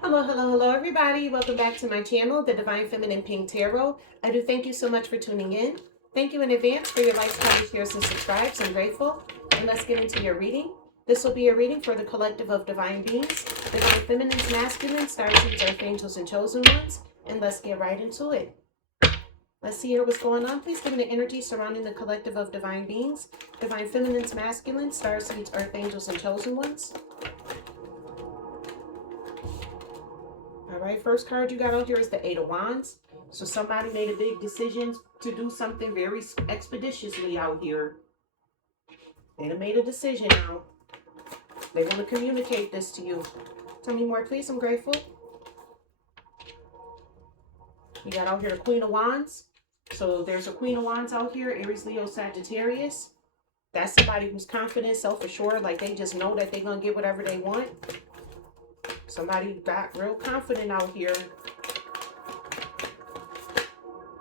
Hello, everybody. Welcome back to my channel, The Divine Feminine Pink Tarot. I do thank you so much for tuning in. Thank you in advance for your likes, comments, shares, and subscribes. I'm grateful. And let's get into your reading. This will be a reading for the collective of divine beings, divine feminines, masculines, starseeds, earth angels, and chosen ones. And let's get right into it. Let's see here what's going on. Please give me the energy surrounding the collective of divine beings, divine feminines, masculines, starseeds, earth angels, and chosen ones. All right, first card you got out here is the Eight of Wands. So somebody made a big decision to do something very expeditiously out here. They done made a decision now. They want to communicate this to you. Tell me more, please. I'm grateful. You got out here the Queen of Wands. So there's a Queen of Wands out here, Aries, Leo, Sagittarius. That's somebody who's confident, self-assured, like they just know that they're going to get whatever they want. Somebody got real confident out here.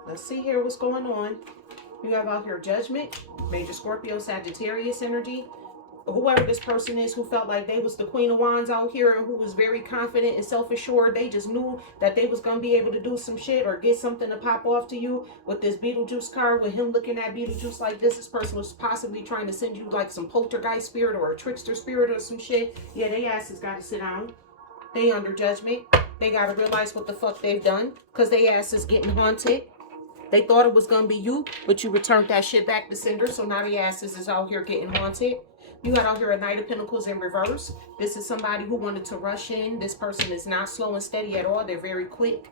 Let's see here what's going on. You have out here Judgment, major Scorpio, Sagittarius energy. Whoever this person is who felt like they was the Queen of Wands out here and who was very confident and self-assured, they just knew that they was going to be able to do some shit or get something to pop off to you. With this Beetlejuice card, with him looking at Beetlejuice like this person was possibly trying to send you like some poltergeist spirit or a trickster spirit or some shit. Yeah, they asses got to sit down. They under judgment. They got to realize what the fuck they've done because they asses getting haunted. They thought it was going to be you, but you returned that shit back to sender. So now the asses is out here getting haunted. You got out here a Knight of Pentacles in reverse. This is somebody who wanted to rush in. This person is not slow and steady at all. They're very quick.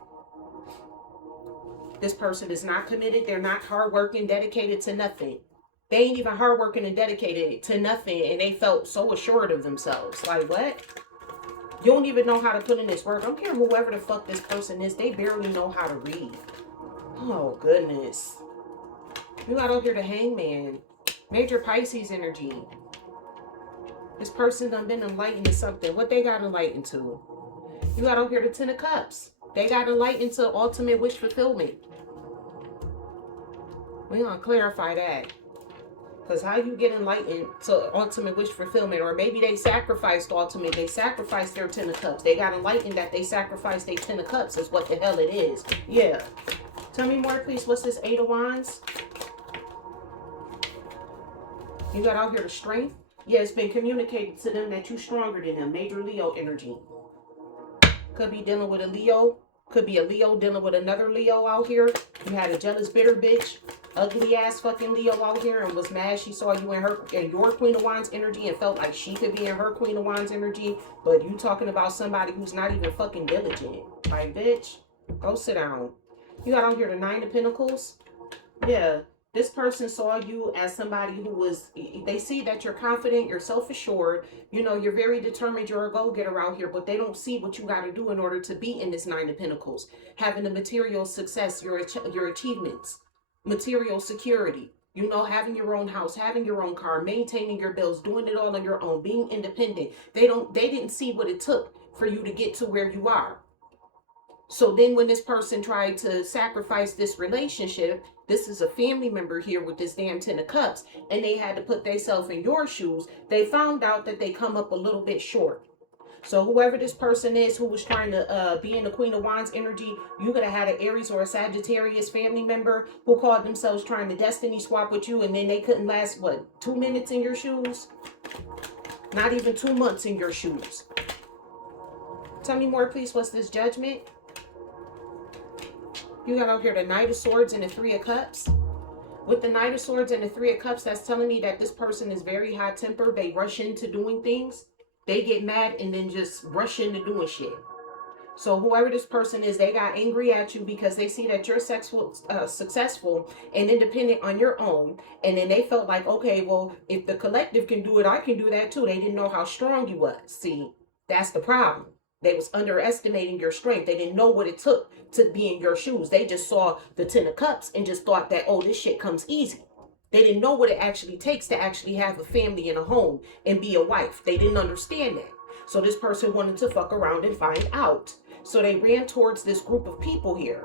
This person is not committed. They're not hardworking, dedicated to nothing. They ain't even hardworking and dedicated to nothing. And they felt so assured of themselves. Like, what? You don't even know how to put in this work. I don't care whoever the fuck this person is. They barely know how to read. Oh, goodness. You got over here the Hangman. Major Pisces energy. This person done been enlightened to something. What they got enlightened to? You got over here the Ten of Cups. They got enlightened to ultimate wish fulfillment. We're going to clarify that. Because how you get enlightened to ultimate wish fulfillment, or maybe they sacrificed ultimate, they sacrificed their Ten of Cups. They got enlightened that they sacrificed their Ten of Cups is what the hell it is. Yeah. Tell me more, please. What's this Eight of Wands? You got out here the Strength. Yeah, it's been communicated to them that you're stronger than them. Major Leo energy. Could be dealing with a Leo. Could be a Leo dealing with another Leo out here. You had a jealous, bitter bitch. Ugly ass fucking Leo out here and was mad she saw you in your Queen of Wands energy and felt like she could be in her Queen of Wands energy. But you talking about somebody who's not even fucking diligent. Like, bitch, go sit down. You got out here the Nine of Pentacles. Yeah. This person saw you as somebody who was, they see that you're confident, you're self-assured, you know, you're very determined, you're a go-getter out here, but they don't see what you got to do in order to be in this Nine of Pentacles. Having the material success, your achievements, material security, you know, having your own house, having your own car, maintaining your bills, doing it all on your own, being independent. They didn't see what it took for you to get to where you are. So then when this person tried to sacrifice this relationship, this is a family member here with this damn Ten of Cups, and they had to put themselves in your shoes. They found out that they come up a little bit short. So whoever this person is who was trying to be in the Queen of Wands energy, you could have had an Aries or a Sagittarius family member who called themselves trying to destiny swap with you, and then they couldn't last, what, 2 minutes in your shoes? Not even 2 months in your shoes. Tell me more, please. What's this Judgment? You got out here the Knight of Swords and the Three of Cups. With the Knight of Swords and the Three of Cups, that's telling me that this person is very hot-tempered. They rush into doing things. They get mad and then just rush into doing shit. So whoever this person is, they got angry at you because they see that you're successful and independent on your own. And then they felt like, okay, well, if the collective can do it, I can do that too. They didn't know how strong you was. See, that's the problem. They was underestimating your strength. They didn't know what it took to be in your shoes. They just saw the Ten of Cups and just thought that, oh, this shit comes easy. They didn't know what it actually takes to actually have a family and a home and be a wife. They didn't understand that. So this person wanted to fuck around and find out. So they ran towards this group of people here.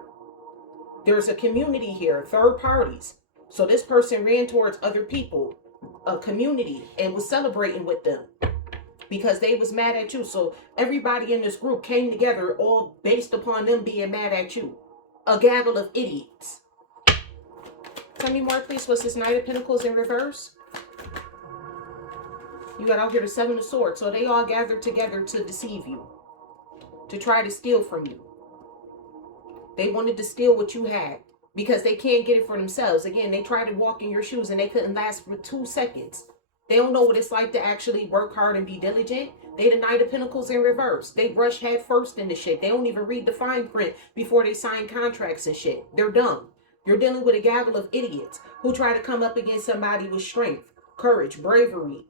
There's a community here, third parties. So this person ran towards other people, a community, and was celebrating with them. because they was mad at you. So everybody in this group came together all based upon them being mad at you. A gaggle of idiots. Tell me more, please. What's this Knight of Pentacles in reverse? You got out here the Seven of Swords. So they all gathered together to deceive you, to try to steal from you. They wanted to steal what you had because they can't get it for themselves. Again, they tried to walk in your shoes and they couldn't last for 2 seconds. They don't know what it's like to actually work hard and be diligent. They the Knight of Pentacles in reverse. They rush head first into shit. They don't even read the fine print before they sign contracts and shit. They're dumb. You're dealing with a gaggle of idiots who try to come up against somebody with strength, courage, bravery.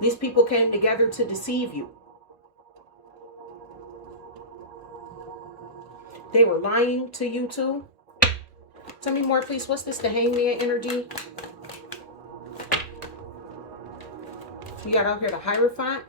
These people came together to deceive you. They were lying to you too. Tell me more, please. What's this, the Hangman energy? You got out here the Hierophant.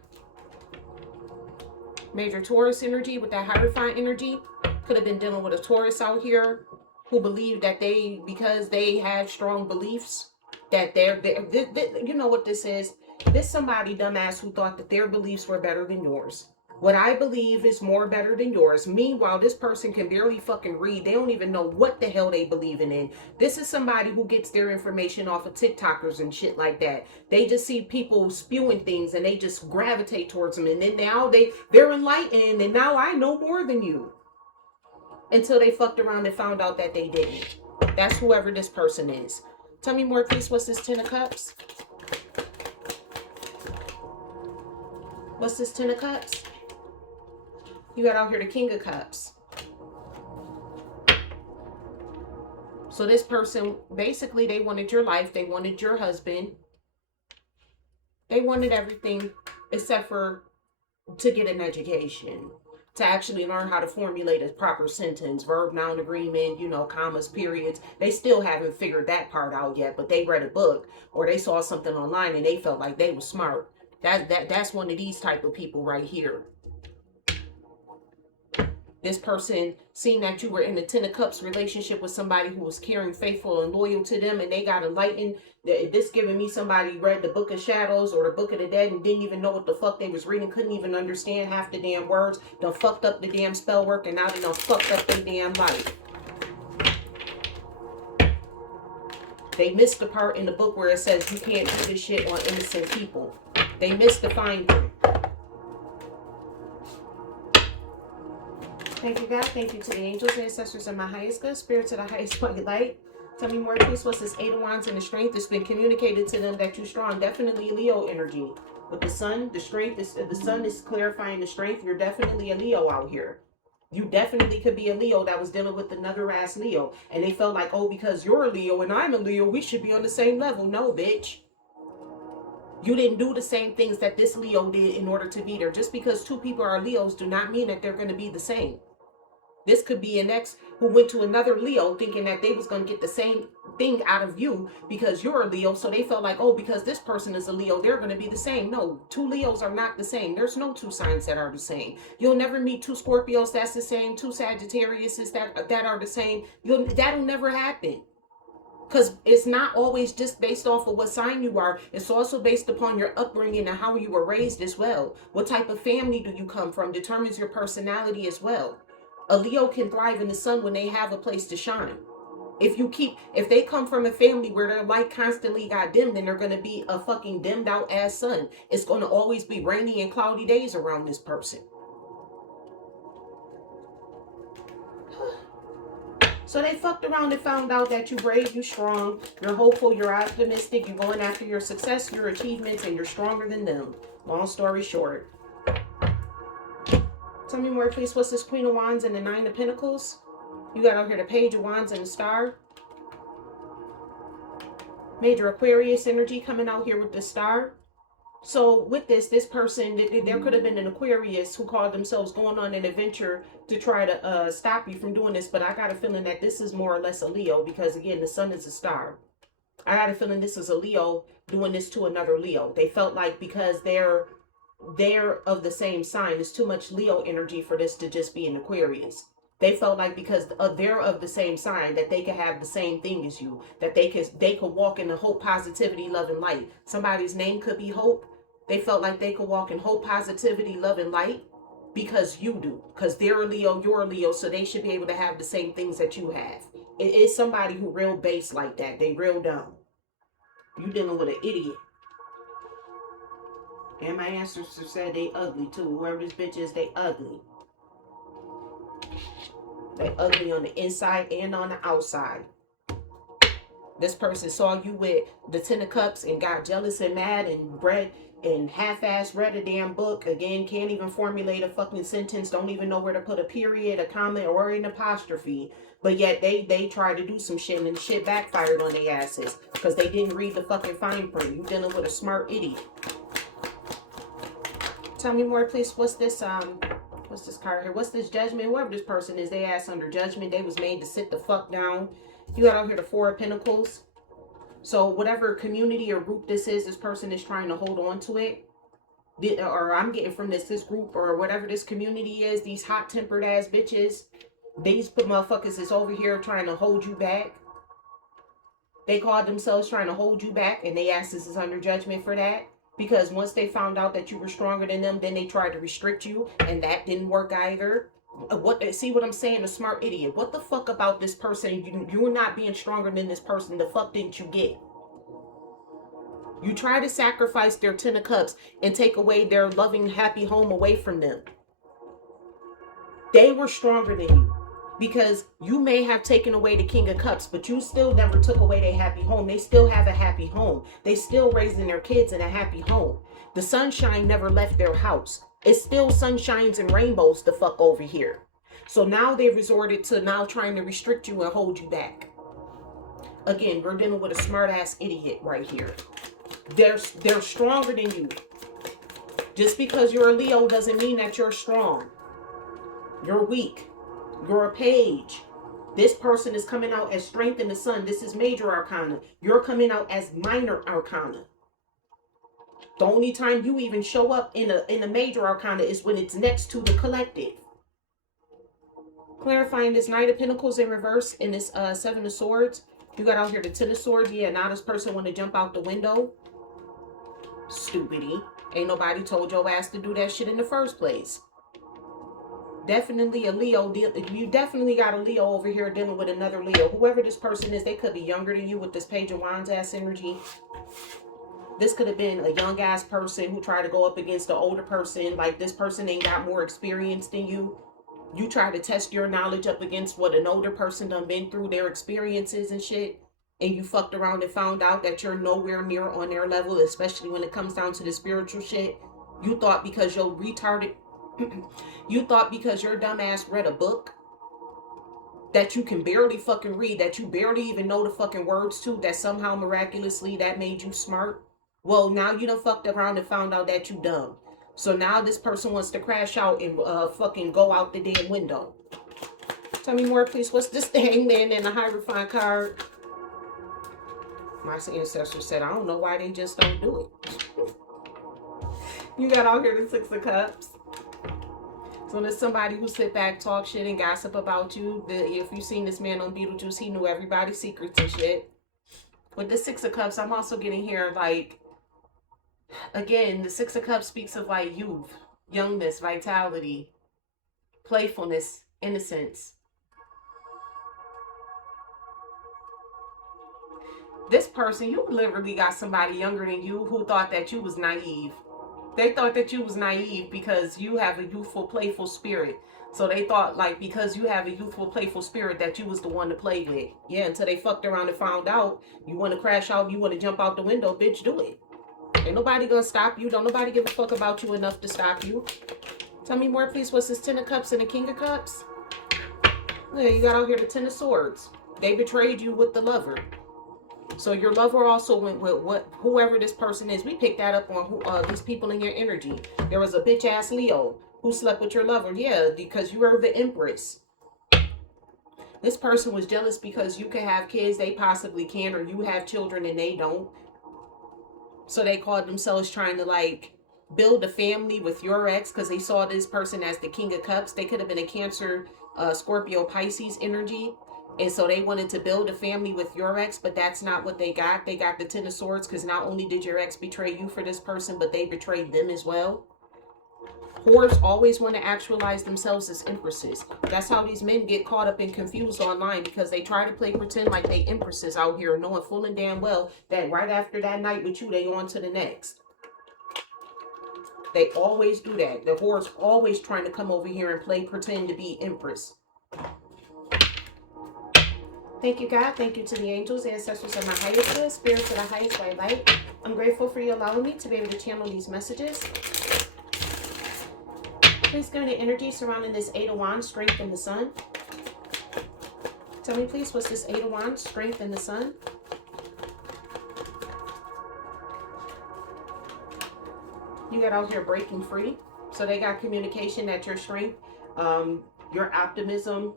Major Taurus energy with that Hierophant energy. Could have been dealing with a Taurus out here who believed that because they had strong beliefs, that you know what this is? This somebody dumbass who thought that their beliefs were better than yours. What I believe is more better than yours. Meanwhile, this person can barely fucking read. They don't even know what the hell they believing in. This is somebody who gets their information off of TikTokers and shit like that. They just see people spewing things and they just gravitate towards them. And then now they're enlightened and now I know more than you. Until they fucked around and found out that they didn't. That's whoever this person is. Tell me more, please. What's this Ten of Cups? What's this Ten of Cups? You got out here the King of Cups. So this person, basically, they wanted your life. They wanted your husband. They wanted everything except for to get an education. To actually learn how to formulate a proper sentence, verb, noun, agreement, you know, commas, periods. They still haven't figured that part out yet, but they read a book or they saw something online and they felt like they were smart. That's one of these type of people right here. This person seen that you were in a Ten of Cups relationship with somebody who was caring, faithful, and loyal to them, and they got enlightened. This giving me somebody read the Book of Shadows or the Book of the Dead and didn't even know what the fuck they was reading, couldn't even understand half the damn words, done fucked up the damn spell work, and now they done fucked up their damn life. They missed the part in the book where it says you can't do this shit on innocent people. They missed the fine print. Thank you, God. Thank you to the angels, ancestors, and my highest good, spirits of the highest white light. Tell me more, please. What's this Eight of Wands and the strength? It's been communicated to them that you're strong. Definitely Leo energy. With the sun, the strength, the sun is clarifying the strength. You're definitely a Leo out here. You definitely could be a Leo that was dealing with another ass Leo. And they felt like, oh, because you're a Leo and I'm a Leo, we should be on the same level. No, bitch. You didn't do the same things that this Leo did in order to be there. Just because two people are Leos do not mean that they're going to be the same. This could be an ex who went to another Leo thinking that they was going to get the same thing out of you because you're a Leo. So they felt like, oh, because this person is a Leo, they're going to be the same. No, two Leos are not the same. There's no two signs that are the same. You'll never meet two Scorpios that's the same, two Sagittariuses that are the same. That'll never happen. Because it's not always just based off of what sign you are. It's also based upon your upbringing and how you were raised as well. What type of family do you come from determines your personality as well. A Leo can thrive in the sun when they have a place to shine. If they come from a family where their light constantly got dimmed, then they're going to be a fucking dimmed out ass sun. It's going to always be rainy and cloudy days around this person. So they fucked around and found out that you're brave, you're strong, you're hopeful, you're optimistic, you're going after your success, your achievements, and you're stronger than them. Long story short. Tell me more, please. What's this Queen of Wands and the Nine of Pentacles? You got out here the Page of Wands and the Star. Major Aquarius energy coming out here with the Star. So with this person, there could have been an Aquarius who called themselves going on an adventure to try to stop you from doing this. But I got a feeling that this is more or less a Leo because, again, the sun is a star. I got a feeling this is a Leo doing this to another Leo. They felt like because they're of the same sign, it's too much Leo energy for this to just be an Aquarius. They felt like because they're of the same sign that they could have the same thing as you, that they could walk in the hope, positivity, love, and light. Somebody's name could be Hope. They felt like they could walk in hope, positivity, love, and light because you do. Because they're a Leo, you're a Leo, so they should be able to have the same things that you have. It is somebody who real base like that. They real dumb. You dealing with an idiot. And my ancestors said they ugly too. Whoever this bitch is, they ugly. They ugly on the inside and on the outside. This person saw you with the 10 of cups and got jealous and mad and read and half-ass read a damn book. Again, can't even formulate a fucking sentence. Don't even know where to put a period, a comma, or an apostrophe. But yet they tried to do some shit and shit backfired on their asses because they didn't read the fucking fine print. You dealing with a smart idiot. Tell me more, please. What's this card here? What's this judgment? Whoever this person is, they ass under judgment. They was made to sit the fuck down. You got out here the Four of Pentacles. So whatever community or group this is, this person is trying to hold on to it. Or I'm getting from this group or whatever this community is, these hot-tempered ass bitches. These motherfuckers is over here trying to hold you back. They called themselves trying to hold you back, and they asses is under judgment for that. Because once they found out that you were stronger than them, then they tried to restrict you, and that didn't work either. See what I'm saying? A smart idiot. What the fuck about this person? You're not being stronger than this person. The fuck didn't you get? You try to sacrifice their 10 of cups and take away their loving, happy home away from them. They were stronger than you. Because you may have taken away the King of Cups, but you still never took away their happy home. They still have a happy home. They still raising their kids in a happy home. The sunshine never left their house. It's still sunshines and rainbows the fuck over here. So now they resorted to now trying to restrict you and hold you back. Again, we're dealing with a smart ass idiot right here. They're stronger than you. Just because you're a Leo doesn't mean that you're strong. You're weak. You're a page. This person is coming out as strength in the sun. This is major arcana. You're coming out as minor arcana. The only time you even show up in a major arcana is when it's next to the collective. Clarifying this Knight of Pentacles in reverse in this Seven of Swords. You got out here the 10 of Swords. Yeah, now this person want to jump out the window. Stupidity. Ain't nobody told your ass to do that shit in the first place. Definitely a Leo. You definitely got a Leo over here dealing with another Leo. Whoever this person is, they could be younger than you with this Page of Wands ass energy. This could have been a young ass person who tried to go up against an older person. Like this person ain't got more experience than you. You try to test your knowledge up against what an older person done been through, their experiences and shit. And you fucked around and found out that you're nowhere near on their level, especially when it comes down to the spiritual shit. You thought because you're retarded... You thought because your dumb ass read a book that you can barely fucking read, that you barely even know the fucking words to, that somehow miraculously that made you smart. Well, now you done fucked around and found out that you dumb. So now this person wants to crash out and fucking go out the damn window. Tell me more, please. What's this hangman and the Hierophant card? My ancestor said, I don't know why they just don't do it. You got out here the Six of Cups. So there's somebody who sit back, talk shit, and gossip about you. If you've seen this man on Beetlejuice, he knew everybody's secrets and shit. With the Six of Cups, I'm also getting here, like, again, the Six of Cups speaks of, like, youth, youngness, vitality, playfulness, innocence. This person, you literally got somebody younger than you who thought that you was naive. They thought that you was naive because you have a youthful, playful spirit. So they thought, like, because you have a youthful, playful spirit that you was the one to play with. Yeah, until they fucked around and found out you want to crash out, you want to jump out the window, bitch, do it. Ain't nobody gonna stop you. Don't nobody give a fuck about you enough to stop you. Tell me more, please. What's this 10 of Cups and the King of Cups? Yeah, you got out here the 10 of Swords. They betrayed you with the lover. So your lover also went with whoever this person is. We picked that up on these people in your energy. There was a bitch ass Leo who slept with your lover. Yeah, because you were the Empress. This person was jealous because you can have kids, they possibly can, or you have children and they don't. So they called themselves trying to, like, build a family with your ex because they saw this person as the King of Cups. They could have been a Cancer Scorpio, Pisces energy. And so they wanted to build a family with your ex, but that's not what they got. They got the Ten of Swords because not only did your ex betray you for this person, but they betrayed them as well. Whores always want to actualize themselves as empresses. That's how these men get caught up and confused online, because they try to play pretend like they empresses out here, knowing full and damn well that right after that night with you, they on to the next. They always do that. The whore's always trying to come over here and play pretend to be empress. Thank you, God. Thank you to the angels, ancestors of my highest good, spirits of the highest white light. I'm grateful for you allowing me to be able to channel these messages. Please go into energy surrounding this Eight of Wands, strength in the sun. Tell me, please, what's this Eight of Wands, strength in the sun? You got out here breaking free. So they got communication that your strength, your optimism,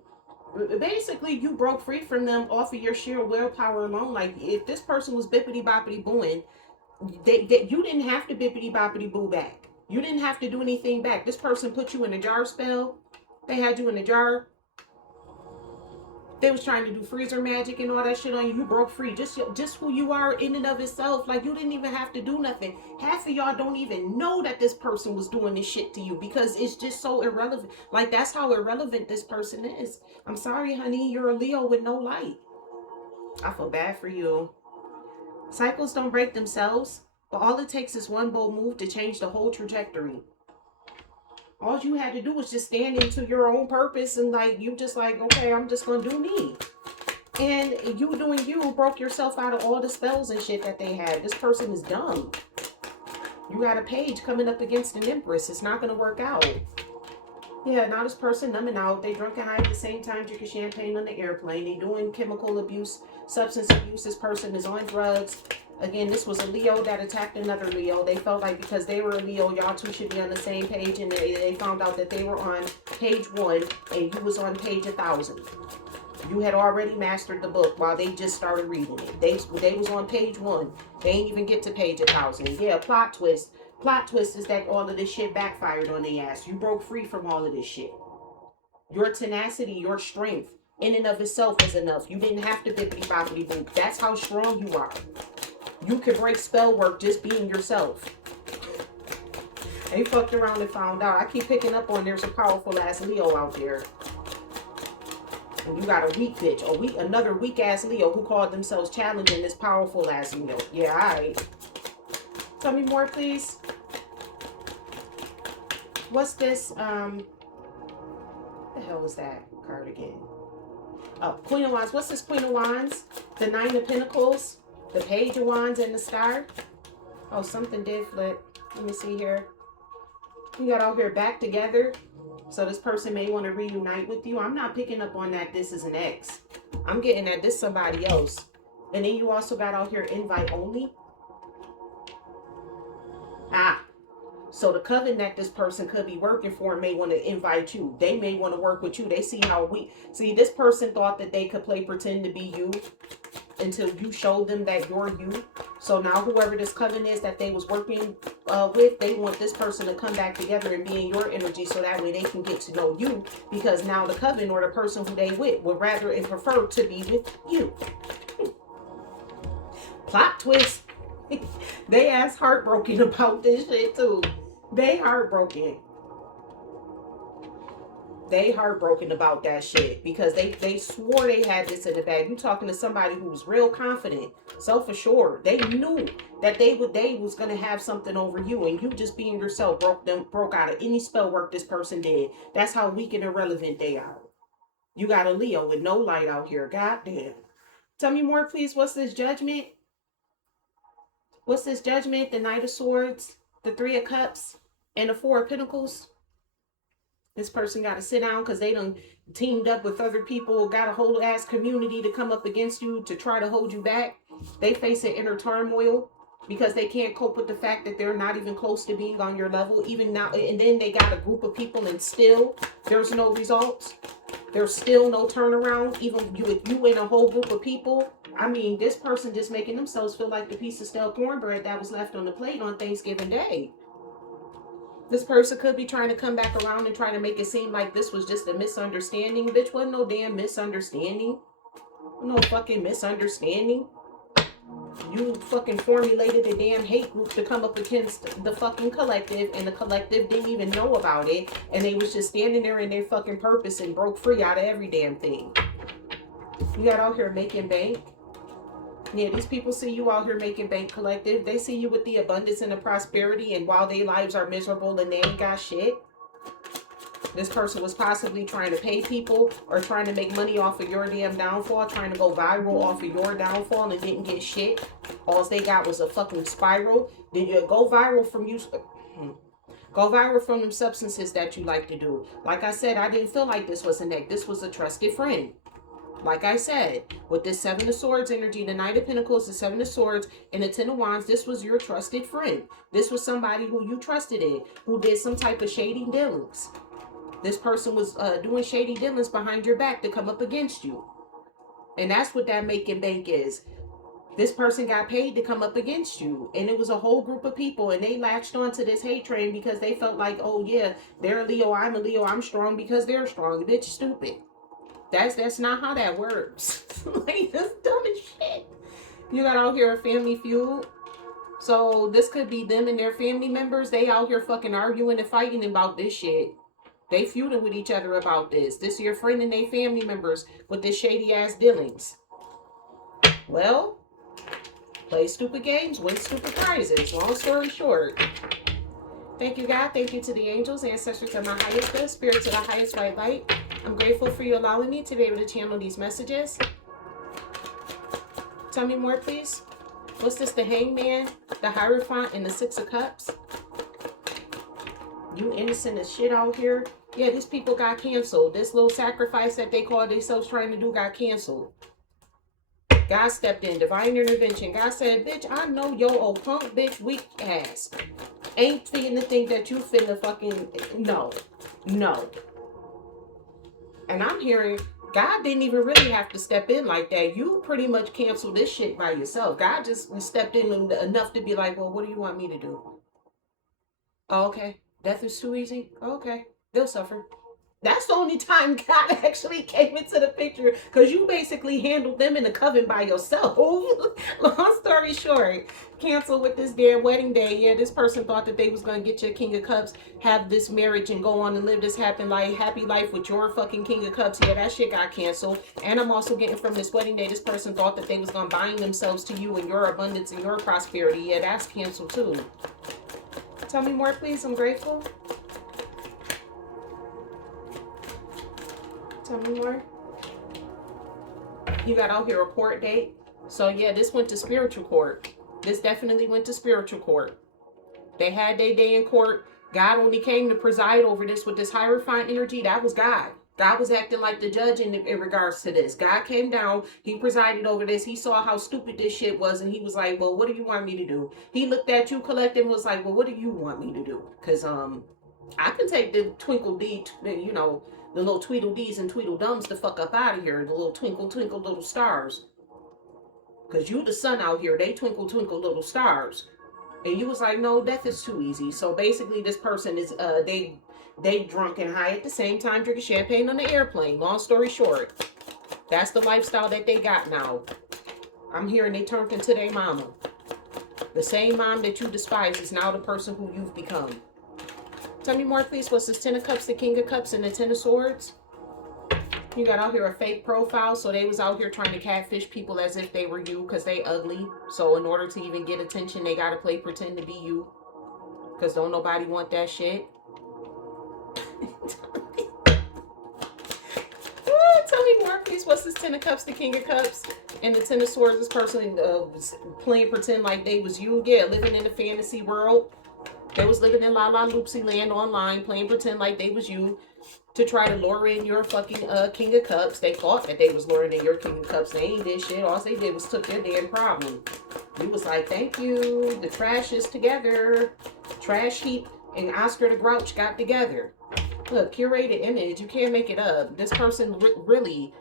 basically you broke free from them off of your sheer willpower alone. Like if this person was bippity boppity booing, you didn't have to bippity boppity boo back. You didn't have to do anything back. This person put you in a jar spell. They had you in a jar. They was trying to do freezer magic and all that shit on you. You broke free. Just who you are in and of itself. Like you didn't even have to do nothing. Half of y'all don't even know that this person was doing this shit to you because it's just so irrelevant. Like that's how irrelevant this person is. I'm sorry, honey. You're a Leo with no light. I feel bad for you. Cycles don't break themselves, but all it takes is one bold move to change the whole trajectory. All you had to do was just stand into your own purpose and like, you just like, okay, I'm just going to do me. And you doing you broke yourself out of all the spells and shit that they had. This person is dumb. You got a page coming up against an empress. It's not going to work out. Yeah, now this person numbing out. They drunk and high at the same time, drinking champagne on the airplane. They doing chemical abuse, substance abuse. This person is on drugs. Again, this was a Leo that attacked another Leo. They felt like because they were a Leo, y'all two should be on the same page. And they found out that they were on page 1 and you was on page 1,000. You had already mastered the book while they just started reading it. They was on page 1. They ain't even get to page 1,000. Yeah, plot twist. Plot twist is that all of this shit backfired on their ass. You broke free from all of this shit. Your tenacity, your strength, in and of itself is enough. You didn't have to bippity boppity boop. That's how strong you are. You can break spell work just being yourself. They fucked around and found out. I keep picking up on there's a powerful ass Leo out there. And you got a weak bitch. Another weak ass Leo who called themselves challenging this powerful ass Leo. Yeah, alright. Tell me more, please. What's this? The hell was that card again? Oh, Queen of Wands. What's this Queen of Wands? The Nine of Pentacles. The Page of Wands and the Star. Oh, something did flip. Let me see here. You got out here back together. So this person may want to reunite with you. I'm not picking up on that this is an ex. I'm getting that this somebody else. And then you also got out here invite only. So the coven that this person could be working for may want to invite you. They may want to work with you. They see how this person thought that they could play pretend to be you until you showed them that you're you. So now whoever this coven is that they was working with, they want this person to come back together and be in your energy so that way they can get to know you, because now the coven or the person who they with would rather and prefer to be with you. Plot twist. They ass heartbroken about this shit too. They heartbroken. They heartbroken about that shit because they swore they had this in the bag. You talking to somebody who's real confident, self-assured. They knew that they was gonna have something over you, and you just being yourself broke out of any spell work this person did. That's how weak and irrelevant they are. You got a Leo with no light out here. Goddamn. Tell me more, please. What's this Judgment? What's this Judgment? The Knight of Swords, the Three of Cups, and the Four of Pentacles. This person got to sit down because they done teamed up with other people, got a whole ass community to come up against you to try to hold you back. They face an inner turmoil because they can't cope with the fact that they're not even close to being on your level even now. And then they got a group of people and still there's no results. There's still no turnaround. Even you in a whole group of people. I mean, this person just making themselves feel like the piece of stale cornbread that was left on the plate on Thanksgiving Day. This person could be trying to come back around and try to make it seem like this was just a misunderstanding. Bitch, wasn't no damn misunderstanding. No fucking misunderstanding. You fucking formulated a damn hate group to come up against the fucking collective, and the collective didn't even know about it, and they was just standing there in their fucking purpose and broke free out of every damn thing. You got out here making bank. Yeah, these people see you out here making bank, collective. They see you with the abundance and the prosperity, and while their lives are miserable and they ain't got shit. This person was possibly trying to pay people or trying to make money off of your damn downfall, trying to go viral off of your downfall and didn't get shit. All they got was a fucking spiral. Did you go viral from you? Go viral from them substances that you like to do. Like I said, I didn't feel like this was a neck. This was a trusted friend. Like I said, with this Seven of Swords energy, the Knight of Pentacles, the Seven of Swords, and the Ten of Wands, this was your trusted friend. This was somebody who you trusted in, who did some type of shady dealings. This person was doing shady dealings behind your back to come up against you. And that's what that making bank is. This person got paid to come up against you. And it was a whole group of people. And they latched onto this hate train because they felt like, oh yeah, they're a Leo, I'm a Leo, I'm strong because they're strong. Bitch, stupid. That's not how that works. Like, that's dumb as shit. You got out here a family feud. So this could be them and their family members. They out here fucking arguing and fighting about this shit. They feuding with each other about this. This is your friend and they family members with this shady ass dealings. Well, play stupid games, win stupid prizes. Long story short. Thank you, God. Thank you to the angels, ancestors of my highest good, spirits of the highest white light. I'm grateful for you allowing me to be able to channel these messages. Tell me more, please. What's this? The Hangman, the Hierophant, and the Six of Cups. You innocent as shit out here. Yeah, these people got canceled. This little sacrifice that they called themselves trying to do got canceled. God stepped in. Divine intervention. God said, bitch, I know your old punk bitch weak ass ain't finna think that you finna fucking... No. No. And I'm hearing God didn't even really have to step in like that. You pretty much canceled this shit by yourself. God just stepped in enough to be like, well, what do you want me to do? Oh, okay. Death is too easy? Okay. They'll suffer. That's the only time God actually came into the picture, because you basically handled them in the coven by yourself. Long story short, cancel with this damn wedding day. Yeah, this person thought that they was going to get your King of Cups, have this marriage, and go on and live this happy life with your fucking King of Cups. Yeah, that shit got canceled. And I'm also getting from this wedding day, this person thought that they was going to bind themselves to you and your abundance and your prosperity. Yeah, that's canceled too. Tell me more, please. I'm grateful. Tell me more. You got out here a court date. So yeah, this went to spiritual court. This definitely went to spiritual court. They had their day in court. God only came to preside over this with this Hierophant energy. That was God. God was acting like the judge in regards to this. God came down. He presided over this. He saw how stupid this shit was. And he was like, well, what do you want me to do? He looked at you, collective, and was like, well, what do you want me to do? Because I can take the twinkle D, you know, the little Tweedledees and Tweedledums the fuck up out of here. The little twinkle, twinkle, little stars. Because you the sun out here. They twinkle, twinkle, little stars. And you was like, no, death is too easy. So basically this person is, they drunk and high at the same time, drinking champagne on the airplane. Long story short. That's the lifestyle that they got now. I'm hearing they turned into their mama. The same mom that you despise is now the person who you've become. Tell me more, please. What's this? Ten of Cups, the King of Cups, and the Ten of Swords? You got out here a fake profile. So they was out here trying to catfish people as if they were you because they ugly. So in order to even get attention, they got to play pretend to be you. Because don't nobody want that shit. Tell me more, please. What's this? Ten of Cups, the King of Cups, and the Ten of Swords? This person was playing pretend like they was you. Yeah, living in a fantasy world. They was living in La La Loopsy land online, playing pretend like they was you to try to lure in your fucking King of Cups. They thought that they was luring in your King of Cups. They ain't did shit. All they did was took their damn problem. You was like, thank you. The trash is together. Trash heap and Oscar the Grouch got together. Look, curated image. You can't make it up. This person really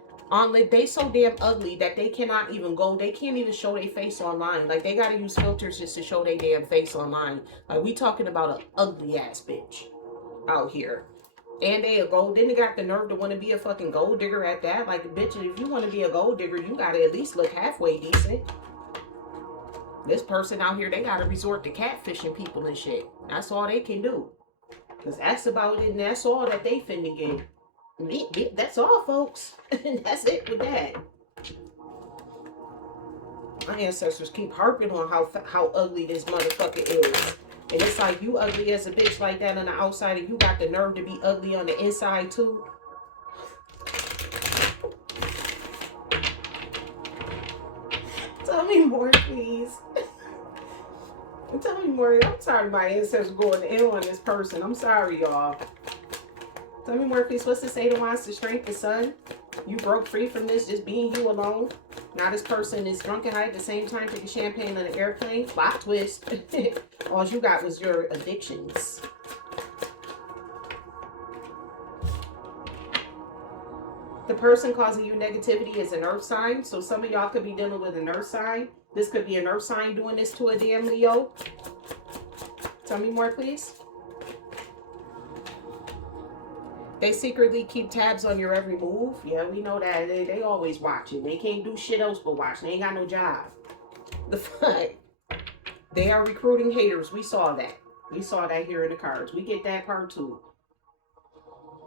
They so damn ugly that they cannot even go. They can't even show their face online. Like, they gotta use filters just to show their damn face online. Like, we talking about an ugly ass bitch out here. And they a gold. Then they got the nerve to want to be a fucking gold digger at that. Like, bitch, if you want to be a gold digger, you gotta at least look halfway decent. This person out here, they gotta resort to catfishing people and shit. That's all they can do. Because that's about it, and that's all that they finna get. That's all, folks. And that's it with that. My ancestors keep harping on how ugly this motherfucker is. And it's like, you ugly as a bitch like that on the outside, and you got the nerve to be ugly on the inside too. Tell me more, please. Tell me more. I'm tired of my ancestors going in on this person. I'm sorry, y'all. Tell me more, please. What's the Eight of Wands to strength, the sun? You broke free from this, just being you alone. Now this person is drunk and high at the same time, taking champagne on an airplane. Plot twist. All you got was your addictions. The person causing you negativity is an earth sign. So some of y'all could be dealing with an earth sign. This could be an earth sign doing this to a damn Leo. Tell me more, please. They secretly keep tabs on your every move. Yeah, we know that. They always watching. They can't do shit else but watch. They ain't got no job. The fuck? They are recruiting haters. We saw that. We saw that here in the cards. We get that part too.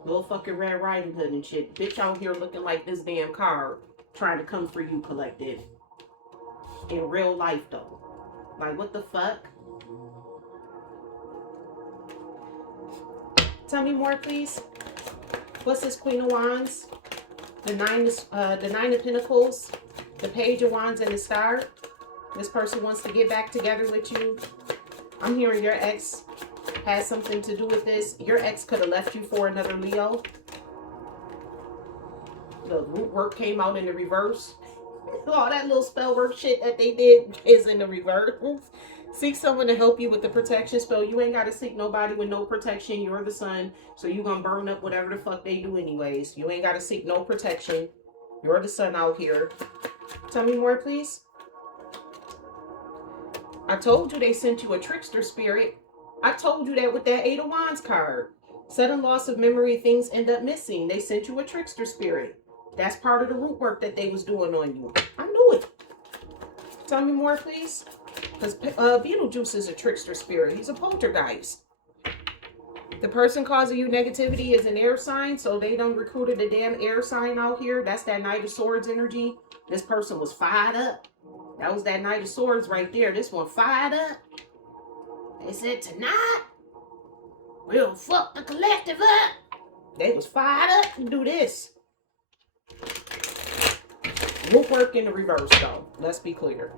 Little fucking Red Riding Hood and shit. Bitch out here looking like this damn card. Trying to come for you, collective. In real life though. Like, what the fuck? Tell me more, please. What's this Queen of Wands? The Nine of Pentacles, the Page of Wands, and the Star. This person wants to get back together with you. I'm hearing your ex has something to do with this. Your ex could have left you for another Leo. The root work came out in the reverse. All that little spell work shit that they did is in the reverse. Seek someone to help you with the protection spell. You ain't got to seek nobody with no protection. You're the sun, so you gonna burn up whatever the fuck they do anyways. You ain't got to seek no protection. You're the sun out here. Tell me more, please. I told you they sent you a trickster spirit. I told you that with that Eight of Wands card. Sudden loss of memory, things end up missing. They sent you a trickster spirit. That's part of the root work that they was doing on you. I knew it. Tell me more, please. Because Beetlejuice is a trickster spirit. He's a poltergeist. The person causing you negativity is an air sign, so they done recruited a damn air sign out here. That's that Knight of Swords energy. This person was fired up. That was that Knight of Swords right there. This one fired up. They said, tonight, we'll fuck the collective up. They was fired up to do this. Won't work in the reverse, though. Let's be clear.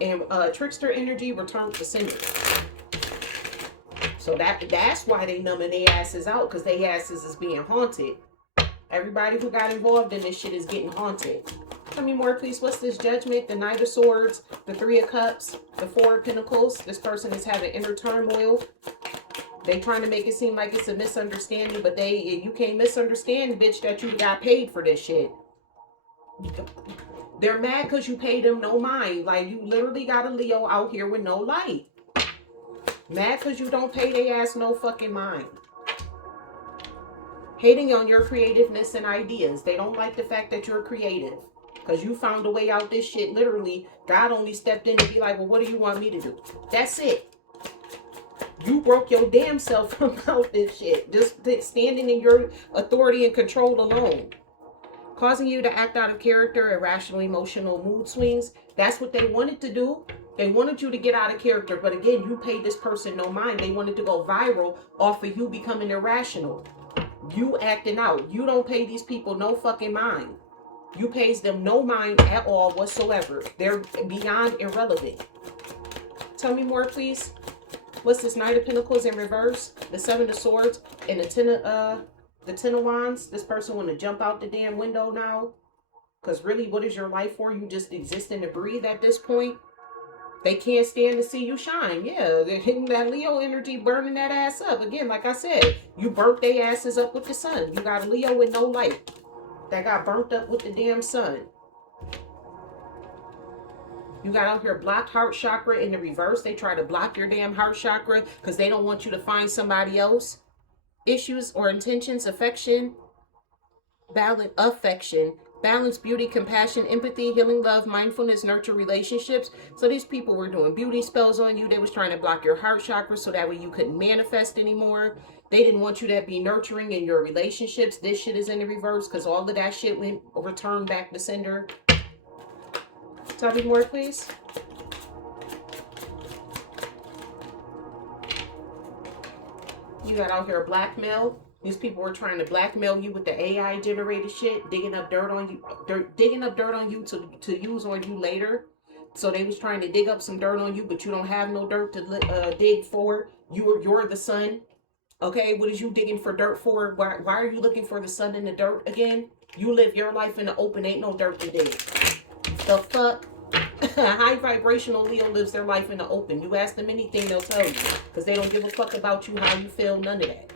And trickster energy returns to sender. So that's why they numbing their asses out, because their asses is being haunted. Everybody who got involved in this shit is getting haunted. Tell me more, please. What's this Judgment? The Knight of Swords, the Three of Cups, the Four of Pentacles. This person is having inner turmoil. They trying to make it seem like it's a misunderstanding, but you can't misunderstand, bitch, that you got paid for this shit. They're mad because you paid them no mind. Like, you literally got a Leo out here with no light. Mad because you don't pay their ass no fucking mind. Hating on your creativeness and ideas. They don't like the fact that you're creative. Because you found a way out this shit. Literally, God only stepped in to be like, well, what do you want me to do? That's it. You broke your damn self about this shit. Just standing in your authority and control alone. Causing you to act out of character, irrational, emotional mood swings. That's what they wanted to do. They wanted you to get out of character. But again, you paid this person no mind. They wanted to go viral off of you becoming irrational. You acting out. You don't pay these people no fucking mind. You pays them no mind at all whatsoever. They're beyond irrelevant. Tell me more, please. What's this Knight of Pentacles in reverse? The Seven of Swords and the Ten of Wands. This person want to jump out the damn window now. Because really, what is your life for? You just existing to breathe at this point. They can't stand to see you shine. Yeah, they're hitting that Leo energy, burning that ass up. Again, like I said, you burnt their asses up with the sun. You got a Leo with no light. that got burnt up with the damn sun. You got out here blocked heart chakra in the reverse. They try to block your damn heart chakra because they don't want you to find somebody else. Issues or intentions, affection, balance, beauty, compassion, empathy, healing, love, mindfulness, nurture relationships. So these people were doing beauty spells on you. They was trying to block your heart chakra so that way you couldn't manifest anymore. They didn't want you to be nurturing in your relationships. This shit is in the reverse because all of that shit went returned back to sender. Tell me more, please. You got out here blackmail. These people were trying to blackmail you with the AI generated shit, digging up dirt on you to use on you later. So they was trying to dig up some dirt on you, but you don't have no dirt to dig for. You're the sun. Okay, what is you digging for dirt for? Why are you looking for the sun in the dirt again? You live your life in the open. Ain't no dirt to dig. The fuck? High vibrational Leo lives their life in the open. You ask them anything, they'll tell you. Because they don't give a fuck about you, how you feel, none of that.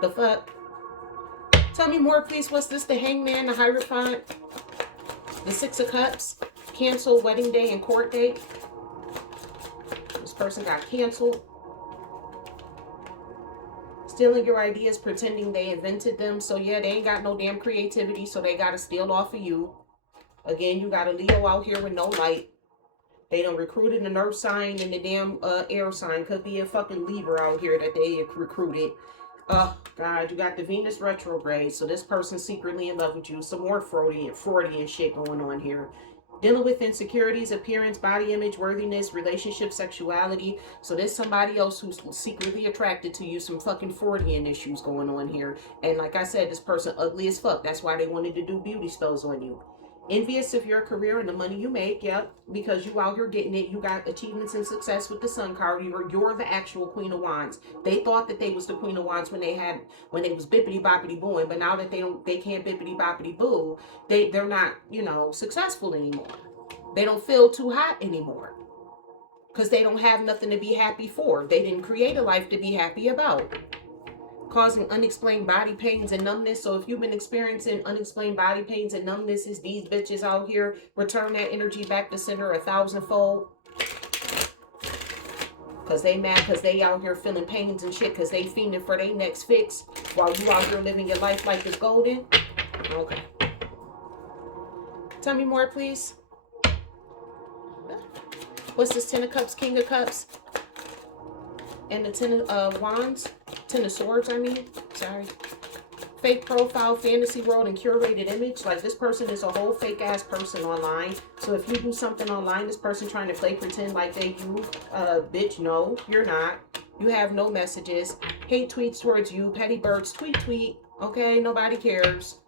The fuck? Tell me more, please. What's this? The hangman, the hierophant, the 6 of cups, cancel wedding day and court date. This person got canceled. Stealing your ideas, pretending they invented them. So yeah, they ain't got no damn creativity, so they got to steal off of you. Again, you got a Leo out here with no light. They done recruited an earth sign and the damn air sign. Could be a fucking Libra out here that they recruited. Oh, God, you got the Venus retrograde. So this person's secretly in love with you. Some more Freudian shit going on here. Dealing with insecurities, appearance, body image, worthiness, relationship, sexuality. So there's somebody else who's secretly attracted to you. Some fucking Freudian issues going on here. And like I said, this person ugly as fuck. That's why they wanted to do beauty spells on you. Envious of your career and the money you make, yep, because you out here getting it. You got achievements and success with the Sun card. You're the actual Queen of Wands. They thought that they was the Queen of Wands when they was bippity boppity booing, but now that they can't bippity boppity boo, they're not, successful anymore. They don't feel too hot anymore because they don't have nothing to be happy for. They didn't create a life to be happy about. Causing unexplained body pains and numbness. So if you've been experiencing unexplained body pains and numbness, it's these bitches out here. Return that energy back to center 1,000-fold. Because they mad because they out here feeling pains and shit because they fiending for their next fix while you out here living your life like it's golden. Okay. Tell me more, please. What's this? 10 of Cups, King of Cups, and the 10 of Wands. 10 of Swords, I mean. Sorry. Fake profile, fantasy world, and curated image. Like, this person is a whole fake-ass person online. So if you do something online, this person trying to play pretend like they you, bitch, no, you're not. You have no messages. Hate tweets towards you. Petty birds. Tweet. Okay, nobody cares.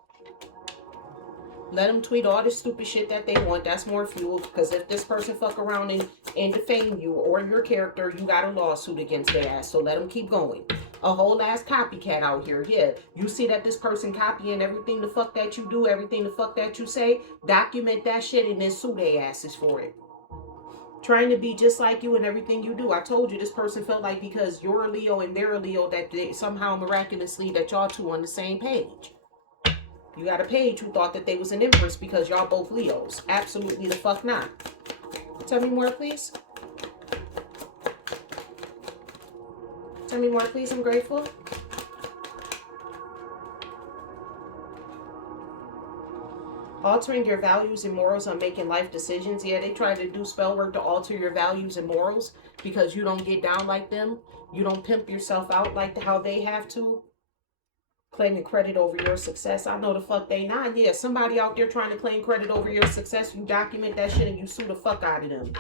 Let them tweet all the stupid shit that they want. That's more fuel. Because if this person fuck around and defame you or your character, you got a lawsuit against their ass. So let them keep going. A whole ass copycat out here. Yeah, you see that this person copying everything the fuck that you do, everything the fuck that you say. Document that shit and then sue their asses for it. Trying to be just like you in everything you do. I told you this person felt like because you're a Leo and they're a Leo that they somehow miraculously that y'all two on the same page. You got a page who thought that they was an empress because y'all both Leos. Absolutely the fuck not. Tell me more, please. Tell me more, please. I'm grateful. Altering your values and morals on making life decisions. Yeah, they try to do spell work to alter your values and morals because you don't get down like them. You don't pimp yourself out like how they have to. Claiming credit over your success. I know the fuck they not. Yeah, somebody out there trying to claim credit over your success. You document that shit and you sue the fuck out of them.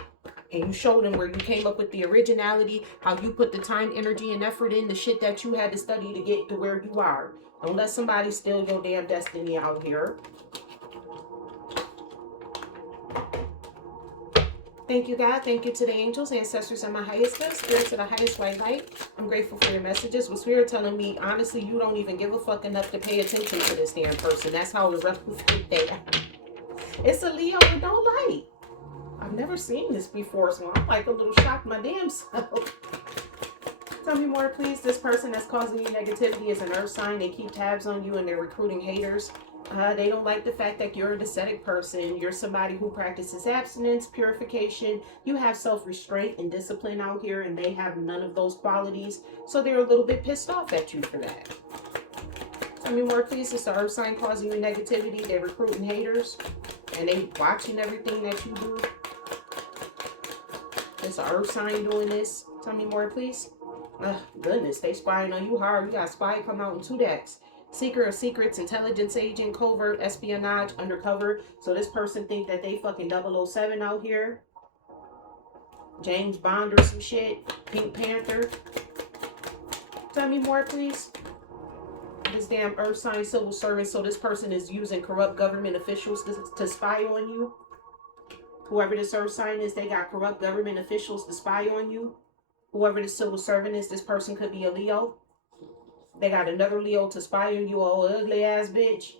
And you show them where you came up with the originality, how you put the time, energy, and effort in the shit that you had to study to get to where you are. Don't let somebody steal your damn destiny out here. Thank you, God. Thank you to the angels, ancestors, and my highest good, spirits of the highest white light. I'm grateful for your messages. With Spirit telling me, honestly, you don't even give a fuck enough to pay attention to this damn person. That's how irrelevant they are. It's a Leo with no light. I've never seen this before, so I'm like a little shocked my damn self. Tell me more, please. This person that's causing you negativity is an earth sign. They keep tabs on you and they're recruiting haters. They don't like the fact that you're an ascetic person. You're somebody who practices abstinence, purification. You have self-restraint and discipline out here, and they have none of those qualities. So they're a little bit pissed off at you for that. Tell me more, please. It's the earth sign causing you negativity. They're recruiting haters, and they watching everything that you do. It's the earth sign doing this. Tell me more, please. Goodness, they spying on you hard. You got spy come out in 2 decks. Seeker of secrets, intelligence agent, covert, espionage, undercover. So this person think that they fucking 007 out here. James Bond or some shit. Pink Panther. Tell me more, please. This damn earth sign civil servant. So this person is using corrupt government officials to spy on you. Whoever this earth sign is, they got corrupt government officials to spy on you. Whoever the civil servant is, this person could be a Leo. They got another Leo to spy on you, old ugly ass bitch.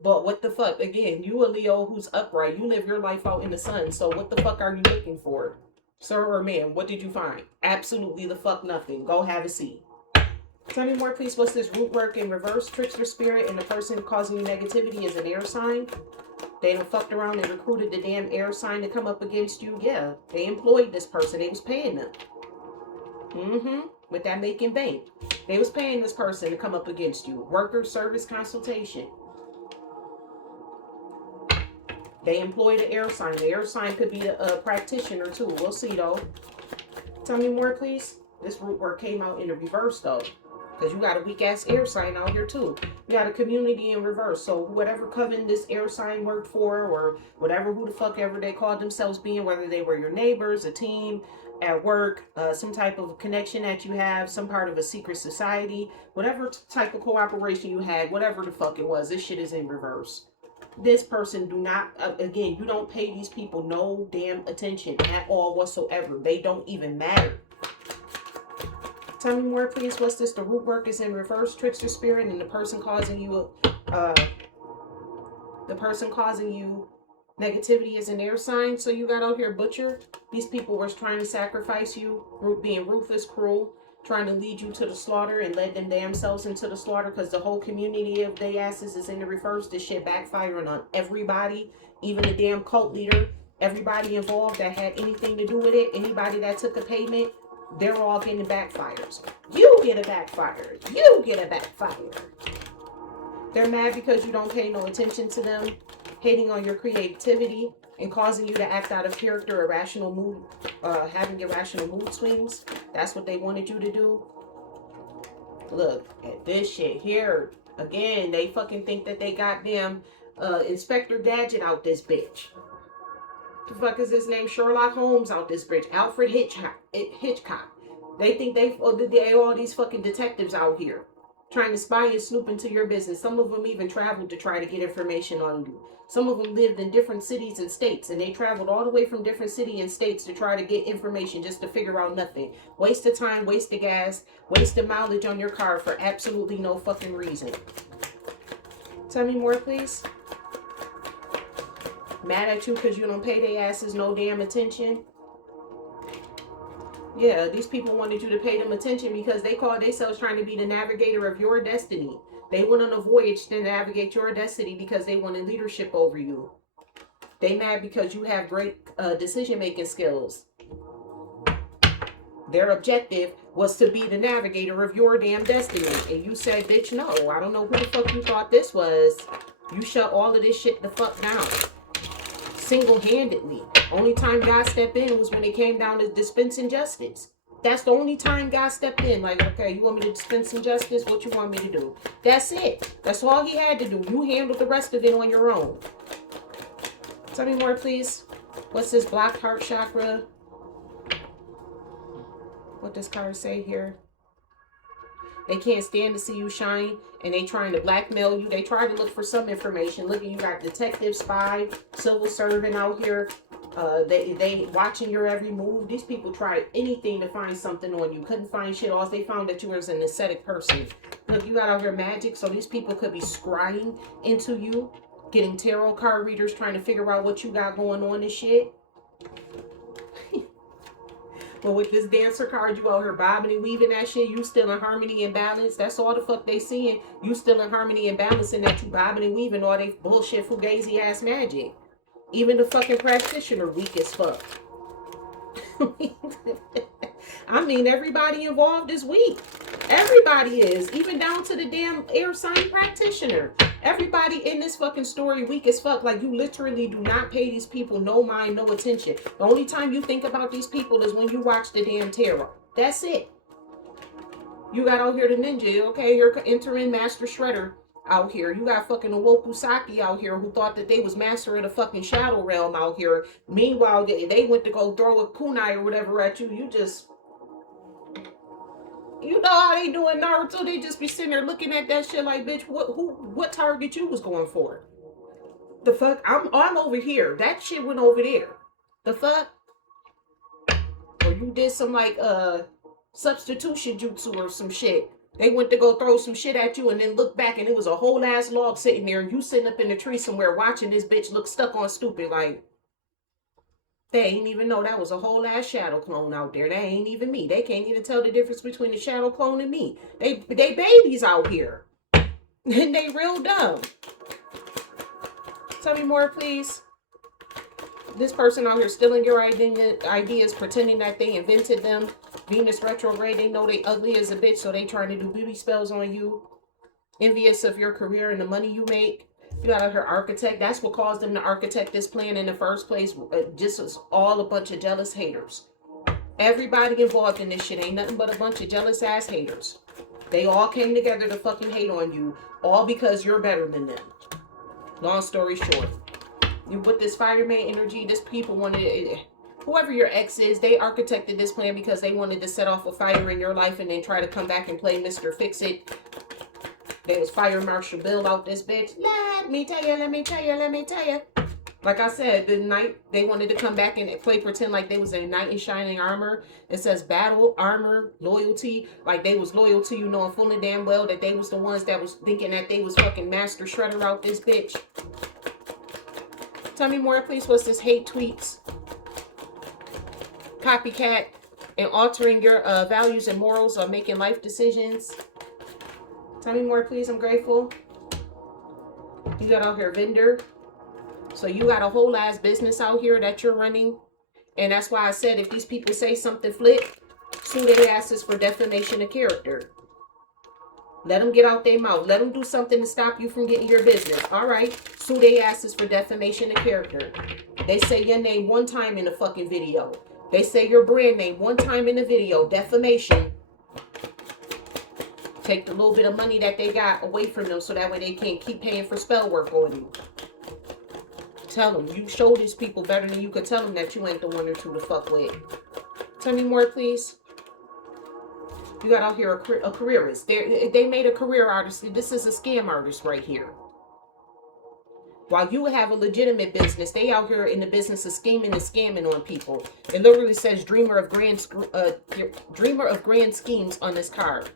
But what the fuck? Again, you a Leo who's upright. You live your life out in the sun. So what the fuck are you looking for? Sir or ma'am, what did you find? Absolutely the fuck nothing. Go have a seat. Tell me more, please. What's this root work in reverse? Trickster spirit, and the person causing you negativity is an air sign. They done fucked around and recruited the damn air sign to come up against you. Yeah, they employed this person. They was paying them. With that making bank. They was paying this person to come up against you. Worker service consultation. They employed an air sign. The air sign could be a practitioner too. We'll see though. Tell me more, please. This root work came out in the reverse though. Because you got a weak ass air sign out here too. You got a community in reverse. So whatever coven this air sign worked for, or whatever who the fuck ever they called themselves being, whether they were your neighbors, a team, at work, some type of connection that you have, some part of a secret society, whatever type of cooperation you had, whatever the fuck it was, this shit is in reverse. This person do not, again, you don't pay these people no damn attention at all whatsoever. They don't even matter. Tell me more, please. What's this? The root work is in reverse, trickster spirit, and the person causing you, negativity is an air sign. So you got out here butcher. These people were trying to sacrifice you, being ruthless, cruel, trying to lead you to the slaughter and led them damn selves into the slaughter because the whole community of they asses is in the reverse. This shit backfiring on everybody, even the damn cult leader, everybody involved that had anything to do with it, anybody that took a payment, they're all getting backfires. You get a backfire. You get a backfire. They're mad because you don't pay no attention to them, hating on your creativity and causing you to act out of character, irrational mood, having irrational mood swings. That's what they wanted you to do. Look at this shit here. Again, they fucking think that they got them Inspector Gadget out this bitch. The fuck is his name? Sherlock Holmes out this bitch. Alfred Hitchcock. They think they all these fucking detectives out here trying to spy and snoop into your business. Some of them even traveled to try to get information on you. Some of them lived in different cities and states, and they traveled all the way from different cities and states to try to get information just to figure out nothing. Waste of time, waste of gas, waste of mileage on your car for absolutely no fucking reason. Tell me more, please. Mad at you because you don't pay their asses no damn attention. Yeah, these people wanted you to pay them attention because they called themselves trying to be the navigator of your destiny. They went on a voyage to navigate your destiny because they wanted leadership over you. They mad because you have great decision-making skills. Their objective was to be the navigator of your damn destiny. And you said, bitch, no, I don't know who the fuck you thought this was. You shut all of this shit the fuck down. Single-handedly. Only time God stepped in was when it came down to dispensing justice. That's the only time God stepped in. Like, okay, you want me to dispense injustice? What you want me to do? That's it. That's all he had to do. You handled the rest of it on your own. Tell me more, please. What's this blocked heart chakra? What does card say here? They can't stand to see you shine, and they trying to blackmail you. They try to look for some information. Look, you got detective, spy, civil servant out here. They watching your every move. These people tried anything to find something on you. Couldn't find shit. All they found that you was an ascetic person. Look, you got out here magic, so these people could be scrying into you, getting tarot card readers trying to figure out what you got going on and shit. But with this Dancer card, you out here bobbing and weaving that shit. You still in harmony and balance. That's all the fuck they seeing. You still in harmony and balance, and that you bobbing and weaving all they bullshit fugazi ass magic. Even the fucking practitioner weak as fuck. I mean, everybody involved is weak. Everybody is, even down to the damn air sign practitioner. Everybody in this fucking story weak as fuck. Like, you literally do not pay these people no mind, no attention. The only time you think about these people is when you watch the damn tarot. That's it. You got out here the ninja, okay? You're entering Master Shredder out here. You got fucking Owoku Saki out here who thought that they was master of the fucking shadow realm out here. Meanwhile, they went to go throw a kunai or whatever at you. You just... You know how they doing Naruto? They just be sitting there looking at that shit like, bitch, what target you was going for? The fuck? I'm over here. That shit went over there. The fuck? Or you did some like substitution jutsu or some shit. They went to go throw some shit at you and then look back and it was a whole ass log sitting there and you sitting up in the tree somewhere watching this bitch look stuck on stupid like. They ain't even know that was a whole ass shadow clone out there. That ain't even me. They can't even tell the difference between the shadow clone and me. They babies out here. And they real dumb. Tell me more, please. This person out here stealing your ideas, pretending that they invented them. Venus retrograde, they know they ugly as a bitch, so they trying to do beauty spells on you. Envious of your career and the money you make. You got out here architect. That's what caused them to architect this plan in the first place. Just was all a bunch of jealous haters. Everybody involved in this shit ain't nothing but a bunch of jealous ass haters. They all came together to fucking hate on you. All because you're better than them. Long story short. You with this fireman energy, this people wanted... Whoever your ex is, they architected this plan because they wanted to set off a fire in your life and then try to come back and play Mr. Fix-It. They was Fire Marshal Bill out this bitch. Let me tell you, let me tell you, let me tell you. Like I said, the night they wanted to come back and play pretend like they was a knight in shining armor. It says battle, armor, loyalty. Like they was loyal to you, knowing full and damn well that they was the ones that was thinking that they was fucking Master Shredder out this bitch. Tell me more, please. What's this hate tweets? Copycat and altering your values and morals or making life decisions. Tell me more, please. I'm grateful. You got out here vendor. So you got a whole ass business out here that you're running. And that's why I said if these people say something flip, sue their asses for defamation of character. Let them get out their mouth. Let them do something to stop you from getting your business. All right. Sue their asses for defamation of character. They say your name one time in a fucking video. They say your brand name one time in the video. Defamation. Take the little bit of money that they got away from them so that way they can't keep paying for spell work on you. Tell them. You show these people better than you could tell them that you ain't the one or two to fuck with. Tell me more, please. You got out here a careerist. They made a career artist. This is a scam artist right here. While you have a legitimate business, they out here in the business of scheming and scamming on people. It literally says dreamer of grand schemes on this card.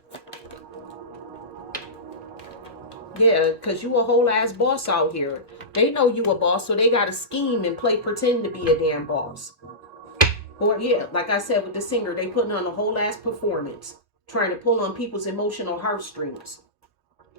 Yeah, because you a whole ass boss out here. They know you a boss, so they got to scheme and pretend to be a damn boss. Or yeah, like I said with the singer, they putting on a whole ass performance. Trying to pull on people's emotional heartstrings.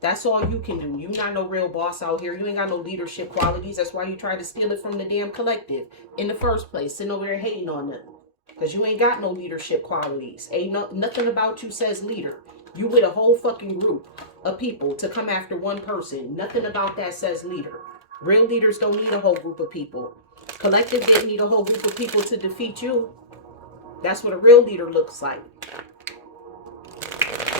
That's all you can do. You not no real boss out here. You ain't got no leadership qualities. That's why you tried to steal it from the damn collective in the first place. Sitting over there hating on them. Because you ain't got no leadership qualities. Ain't nothing about you says leader. You with a whole fucking group of people to come after one person. Nothing about that says leader. Real leaders don't need a whole group of people. Collective didn't need a whole group of people to defeat you. That's what a real leader looks like.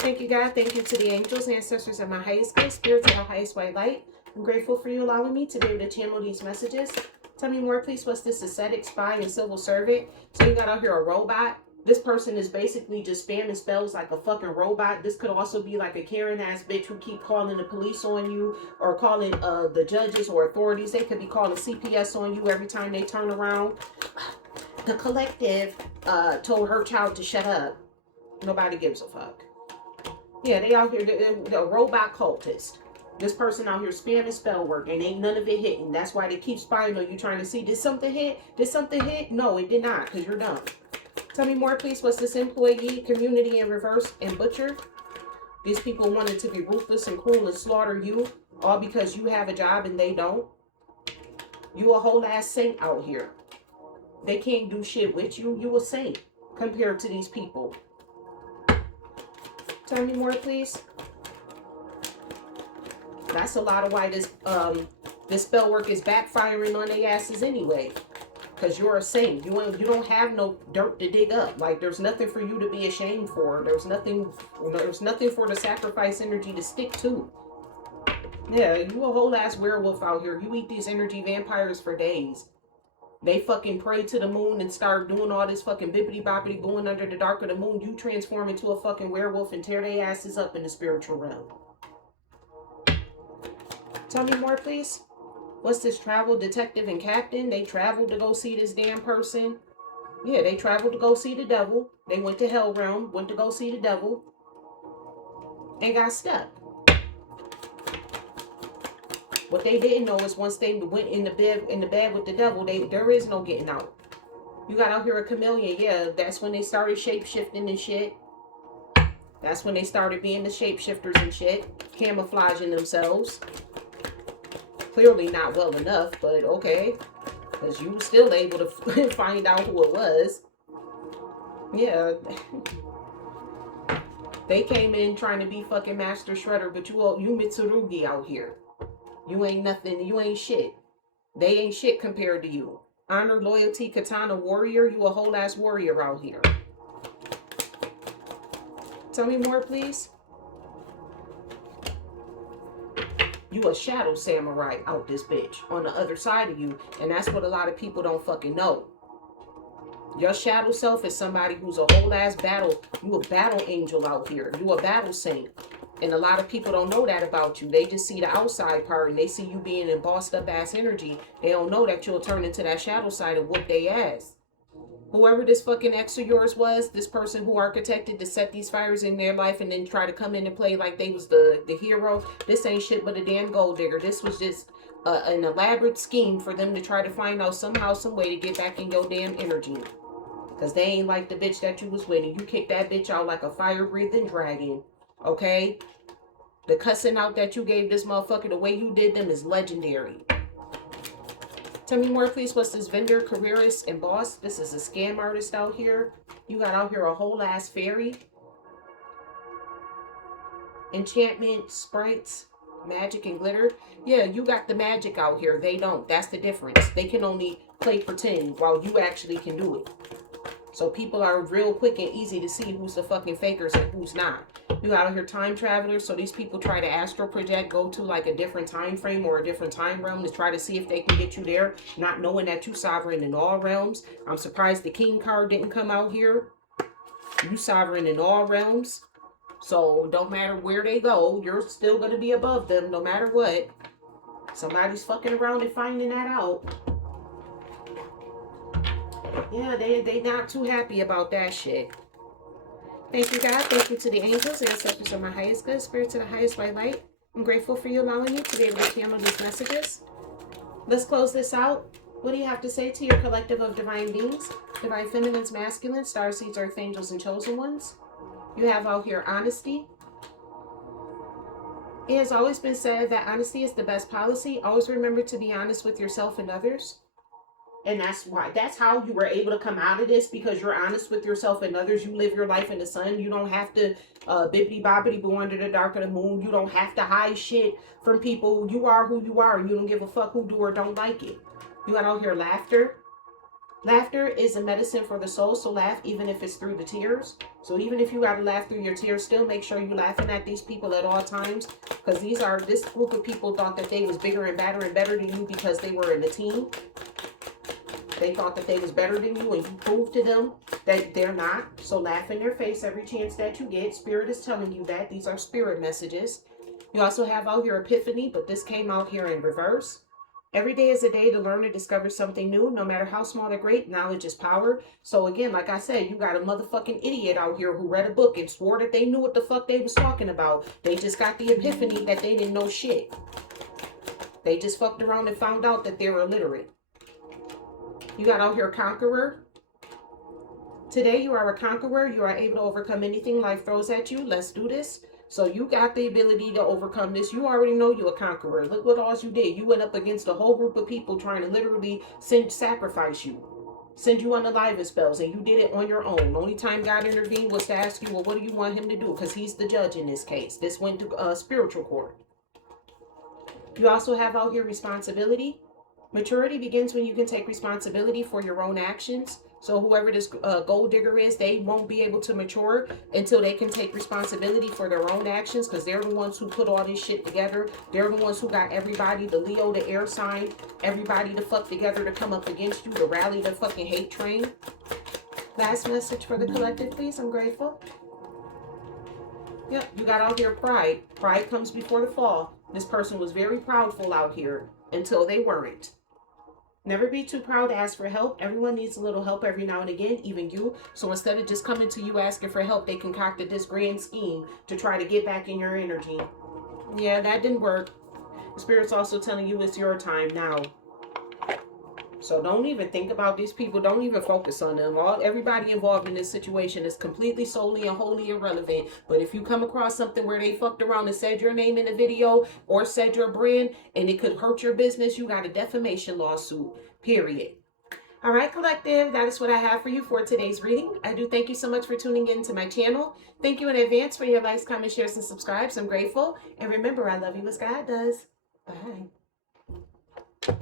Thank you, God. Thank you to the angels, ancestors, and my highest good spirits of the highest white light. I'm grateful for you allowing me to be able to channel these messages. Tell me more, please. What's this? Ascetic, spy, and civil servant. So you got out here a robot. This person is basically just spamming spells like a fucking robot. This could also be like a Karen-ass bitch who keep calling the police on you or calling the judges or authorities. They could be calling CPS on you every time they turn around. The collective told her child to shut up. Nobody gives a fuck. Yeah, they out here, the robot cultist. This person out here spamming spell work and ain't none of it hitting. That's why they keep spying on you trying to see, did something hit? Did something hit? No, it did not, because you're dumb. Tell me more, please. What's this employee, community in reverse, and butcher? These people wanted to be ruthless and cruel and slaughter you, all because you have a job and they don't. You a whole ass saint out here. They can't do shit with you. You a saint compared to these people. Tell me more, please. That's a lot of why this spell work is backfiring on their asses anyway. Because you're a saint. You don't have no dirt to dig up. Like, there's nothing for you to be ashamed for. There's nothing for the sacrifice energy to stick to. Yeah, you a whole ass werewolf out here. You eat these energy vampires for days. They fucking pray to the moon and start doing all this fucking bippity boppity going under the dark of the moon. You transform into a fucking werewolf and tear their asses up in the spiritual realm. Tell me more, please. What's this? Travel detective and captain? They traveled to go see this damn person. Yeah, they traveled to go see the devil. They went to hell realm, went to go see the devil, and got stuck. What they didn't know is once they went in the bed with the devil, there is no getting out. You got out here a chameleon. Yeah, that's when they started shape-shifting and shit. That's when they started being the shapeshifters and shit, camouflaging themselves. Clearly not well enough, but okay. Because you were still able to find out who it was. Yeah. They came in trying to be fucking Master Shredder, but you Mitsurugi out here. You ain't nothing. You ain't shit. They ain't shit compared to you. Honor, loyalty, katana, warrior. You a whole ass warrior out here. Tell me more, please. You a shadow samurai out this bitch on the other side of you. And that's what a lot of people don't fucking know. Your shadow self is somebody who's a whole ass battle. You a battle angel out here. You a battle saint. And a lot of people don't know that about you. They just see the outside part and they see you being in bossed up ass energy. They don't know that you'll turn into that shadow side and whoop they ass. Whoever this fucking ex of yours was, this person who architected to set these fires in their life and then try to come in and play like they was the hero, this ain't shit but a damn gold digger. This was just an elaborate scheme for them to try to find out somehow, some way to get back in your damn energy. Because they ain't like the bitch that you was with, and you kicked that bitch out like a fire-breathing dragon. Okay? The cussing out that you gave this motherfucker, the way you did them is legendary. Tell me more, please. What's this? Vendor, careerist, and boss? This is a scam artist out here. You got out here a whole ass fairy. Enchantment, sprites, magic, and glitter. Yeah, you got the magic out here. They don't. That's the difference. They can only play pretend while you actually can do it. So people are real quick and easy to see who's the fucking fakers and who's not. You out here time travelers, so these people try to astral project, go to like a different time frame or a different time realm to try to see if they can get you there, not knowing that you sovereign in all realms. I'm surprised the king card didn't come out here. You sovereign in all realms. So don't matter where they go, you're still going to be above them no matter what. Somebody's fucking around and finding that out. Yeah, they not too happy about that shit. Thank you, God. Thank you to the angels, ancestors of my highest good, spirit to the highest white light. I'm grateful for you allowing me to be able to channel these messages. Let's close this out. What do you have to say to your collective of divine beings? Divine feminines, masculines, starseeds, earth angels, and chosen ones. You have out here honesty. It has always been said that honesty is the best policy. Always remember to be honest with yourself and others. And that's how you were able to come out of this, because you're honest with yourself and others. You live your life in the sun. You don't have to bippity boppity go under the dark of the moon. You don't have to hide shit from people. You are who you are, and you don't give a fuck who do or don't like it. You got out here laughter. Laughter is a medicine for the soul, so laugh even if it's through the tears. So even if you gotta laugh through your tears, still make sure you're laughing at these people at all times, because this group of people thought that they was bigger and better than you because they were in a team. They thought that they was better than you, and you proved to them that they're not. So laugh in their face every chance that you get. Spirit is telling you that. These are spirit messages. You also have out here epiphany, but this came out here in reverse. Every day is a day to learn and discover something new. No matter how small or great, knowledge is power. So again, like I said, you got a motherfucking idiot out here who read a book and swore that they knew what the fuck they was talking about. They just got the epiphany that they didn't know shit. They just fucked around and found out that they were illiterate. You got out here conqueror. Today, you are a conqueror. You are able to overcome anything life throws at you. Let's do this. So you got the ability to overcome this. You already know you're a conqueror. Look what all you did. You went up against a whole group of people trying to literally sacrifice you. Send you unalive spells, and you did it on your own. The only time God intervened was to ask you, well, what do you want him to do? Because he's the judge in this case. This went to spiritual court. You also have out here responsibility. Maturity begins when you can take responsibility for your own actions. So whoever this gold digger is, they won't be able to mature until they can take responsibility for their own actions, because they're the ones who put all this shit together. They're the ones who got everybody, the Leo, the air sign, everybody to fuck together to come up against you, to rally the fucking hate train. Last message for the collective, please. I'm grateful. Yep, you got out here pride. Pride comes before the fall. This person was very proudful out here until they weren't. Never be too proud to ask for help. Everyone needs a little help every now and again, even you. So instead of just coming to you asking for help, they concocted this grand scheme to try to get back in your energy. Yeah, that didn't work. The Spirit's also telling you it's your time now. So don't even think about these people. Don't even focus on them. Everybody involved in this situation is completely, solely, and wholly irrelevant. But if you come across something where they fucked around and said your name in a video or said your brand and it could hurt your business, you got a defamation lawsuit, period. All right, collective, that is what I have for you for today's reading. I do thank you so much for tuning in to my channel. Thank you in advance for your likes, comments, shares, and subscribes. I'm grateful. And remember, I love you as God does. Bye.